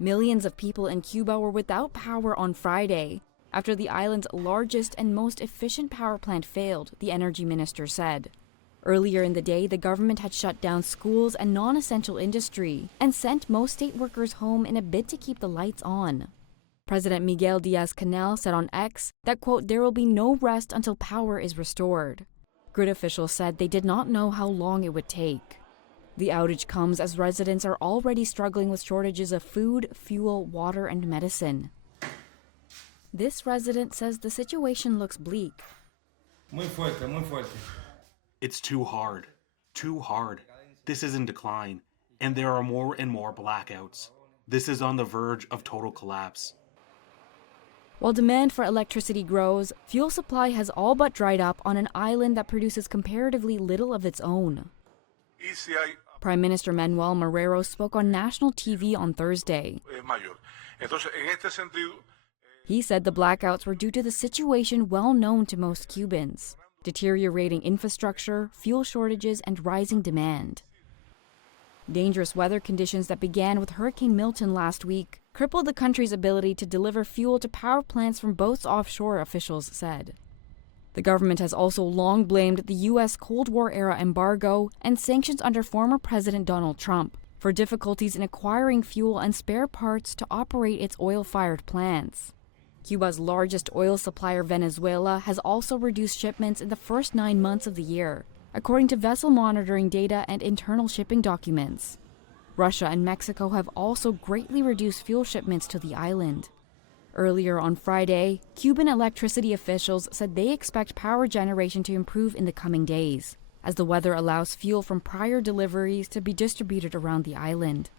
Millions of people in Cuba were without power on Friday after the island's largest and most efficient power plant failed, the energy minister said. Earlier in the day, the government had shut down schools and non-essential industry and sent most state workers home in a bid to keep the lights on. President Miguel Diaz-Canel said on X that, quote, there will be no rest until power is restored. Grid officials said they did not know how long it would take. The outage comes as residents are already struggling with shortages of food, fuel, water, and medicine. This resident says the situation looks bleak. Muy fuerte, muy fuerte. It's too hard. Too hard. This is in decline, and there are more and more blackouts. This is on the verge of total collapse. While demand for electricity grows, fuel supply has all but dried up on an island that produces comparatively little of its own. Prime Minister Manuel Marrero spoke on national TV on Thursday. He said the blackouts were due to the situation well known to most Cubans: deteriorating infrastructure, fuel shortages, and rising demand. Dangerous weather conditions that began with Hurricane Milton last week crippled the country's ability to deliver fuel to power plants from boats offshore, officials said. The government has also long blamed the U.S. Cold War-era embargo and sanctions under former President Donald Trump for difficulties in acquiring fuel and spare parts to operate its oil-fired plants. Cuba's largest oil supplier, Venezuela, has also reduced shipments in the first 9 months of the year, according to vessel monitoring data and internal shipping documents. Russia and Mexico have also greatly reduced fuel shipments to the island. Earlier on Friday, Cuban electricity officials said they expect power generation to improve in the coming days, as the weather allows fuel from prior deliveries to be distributed around the island.